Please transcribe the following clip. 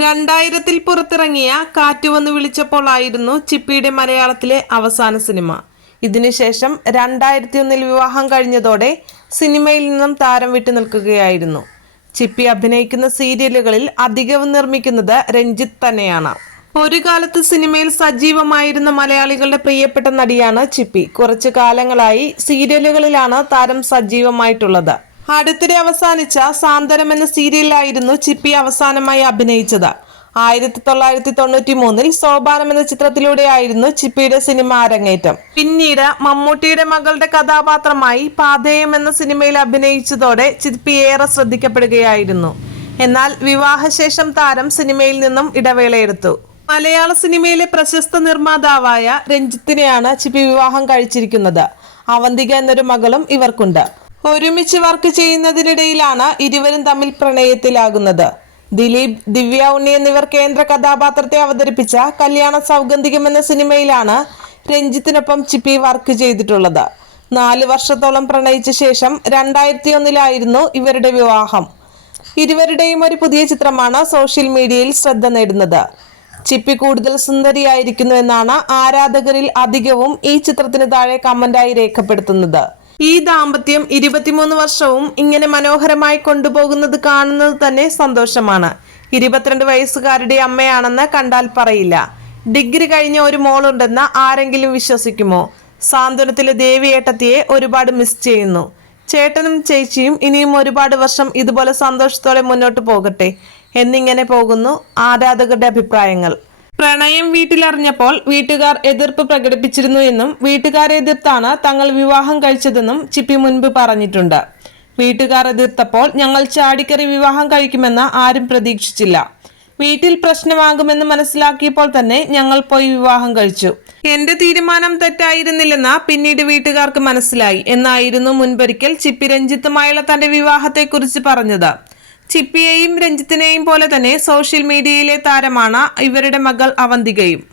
രണ്ടായിരത്തിൽ പുറത്തിറങ്ങിയ കാറ്റുവന്ന് വിളിച്ചപ്പോൾ ആയിരുന്നു ചിപ്പിയുടെ മലയാളത്തിലെ അവസാന സിനിമ. ഇതിനുശേഷം രണ്ടായിരത്തി ഒന്നിൽ വിവാഹം കഴിഞ്ഞതോടെ സിനിമയിൽ നിന്നും താരം വിട്ടു നിൽക്കുകയായിരുന്നു. ചിപ്പി അഭിനയിക്കുന്ന സീരിയലുകളിൽ അധികവും നിർമ്മിക്കുന്നത് രഞ്ജിത്ത് തന്നെയാണ്. ഒരു കാലത്ത് സിനിമയിൽ സജീവമായിരുന്ന മലയാളികളുടെ പ്രിയപ്പെട്ട നടിയാണ് ചിപ്പി. കുറച്ചു കാലങ്ങളായി സീരിയലുകളിലാണ് താരം സജീവമായിട്ടുള്ളത്. അടുത്തിടെ അവസാനിച്ച സാന്ത്വനം എന്ന സീരിയലിലായിരുന്നു ചിപ്പി അവസാനമായി അഭിനയിച്ചത്. ആയിരത്തി തൊള്ളായിരത്തി തൊണ്ണൂറ്റി മൂന്നിൽ സോപാനം എന്ന ചിത്രത്തിലൂടെയായിരുന്നു ചിപ്പിയുടെ സിനിമ അരങ്ങേറ്റം. പിന്നീട് മമ്മൂട്ടിയുടെ മകളുടെ കഥാപാത്രമായി പാതേയം എന്ന സിനിമയിൽ അഭിനയിച്ചതോടെ ചിപ്പി ഏറെ ശ്രദ്ധിക്കപ്പെടുകയായിരുന്നു. എന്നാൽ വിവാഹശേഷം താരം സിനിമയിൽ നിന്നും ഇടവേളയെടുത്തു. മലയാള സിനിമയിലെ പ്രശസ്ത നിർമ്മാതാവായ രഞ്ജിത്തിനെയാണ് ചിപ്പി വിവാഹം കഴിച്ചിരിക്കുന്നത്. അവന്തിക എന്നൊരു മകളും ഇവർക്കുണ്ട്. ഒരുമിച്ച് വർക്ക് ചെയ്യുന്നതിനിടയിലാണ് ഇരുവരും തമ്മിൽ പ്രണയത്തിലാകുന്നത്. ദിലീപ് ദിവ്യ ഉണ്ണി എന്നിവർ കേന്ദ്ര കഥാപാത്രത്തെ അവതരിപ്പിച്ച കല്യാണ സൗഗന്ധികം എന്ന സിനിമയിലാണ് രഞ്ജിത്തിനൊപ്പം ചിപ്പി വർക്ക് ചെയ്തിട്ടുള്ളത്. നാല് വർഷത്തോളം പ്രണയിച്ച ശേഷം രണ്ടായിരത്തി ഒന്നിലായിരുന്നു ഇവരുടെ വിവാഹം. ഇരുവരുടെയും ഒരു പുതിയ ചിത്രമാണ് സോഷ്യൽ മീഡിയയിൽ ശ്രദ്ധ നേടുന്നത്. ചിപ്പി കൂടുതൽ സുന്ദരിയായിരിക്കുന്നു എന്നാണ് ആരാധകരിൽ അധികവും ഈ ചിത്രത്തിന് താഴെ കമന്റായി രേഖപ്പെടുത്തുന്നത്. ഈ ദാമ്പത്യം ഇരുപത്തിമൂന്ന് വർഷവും ഇങ്ങനെ മനോഹരമായി കൊണ്ടുപോകുന്നത് കാണുന്നത് തന്നെ സന്തോഷമാണ്. ഇരുപത്തിരണ്ട് വയസ്സുകാരുടെ അമ്മയാണെന്ന് കണ്ടാൽ പറയില്ല. ഡിഗ്രി കഴിഞ്ഞ ഒരു മോളുണ്ടെന്ന് ആരെങ്കിലും വിശ്വസിക്കുമോ? സാന്ത്വനത്തിലെ ദേവിയേട്ടത്തിയെ ഒരുപാട് മിസ് ചെയ്യുന്നു. ചേട്ടനും ചേച്ചിയും ഇനിയും ഒരുപാട് വർഷം ഇതുപോലെ സന്തോഷത്തോടെ മുന്നോട്ട് പോകട്ടെ. എന്നിങ്ങനെ പോകുന്നു ആരാധകരുടെ അഭിപ്രായങ്ങൾ. പ്രണയം വീട്ടിലറിഞ്ഞപ്പോൾ വീട്ടുകാർ എതിർപ്പ് പ്രകടിപ്പിച്ചിരുന്നു എന്നും വീട്ടുകാരെ എതിർത്താണ് തങ്ങൾ വിവാഹം കഴിച്ചതെന്നും ചിപ്പി മുൻപ് പറഞ്ഞിട്ടുണ്ട്. വീട്ടുകാർ എതിർത്തപ്പോൾ ഞങ്ങൾ ചാടിക്കറി വിവാഹം കഴിക്കുമെന്ന് ആരും പ്രതീക്ഷിച്ചില്ല. വീട്ടിൽ പ്രശ്നമാകുമെന്ന് മനസ്സിലാക്കിയപ്പോൾ തന്നെ ഞങ്ങൾ പോയി വിവാഹം കഴിച്ചു. എന്റെ തീരുമാനം തെറ്റായിരുന്നില്ലെന്ന് പിന്നീട് വീട്ടുകാർക്ക് മനസ്സിലായി എന്നായിരുന്നു മുൻപൊരിക്കൽ ചിപ്പി രഞ്ജിത്തുമായുള്ള തന്റെ വിവാഹത്തെക്കുറിച്ച് പറഞ്ഞത്. ചിപ്പിയെയും രഞ്ജിത്തിനെയും പോലെ തന്നെ സോഷ്യൽ മീഡിയയിലെ താരമാണ് ഇവരുടെ മകൾ അവന്തികയും.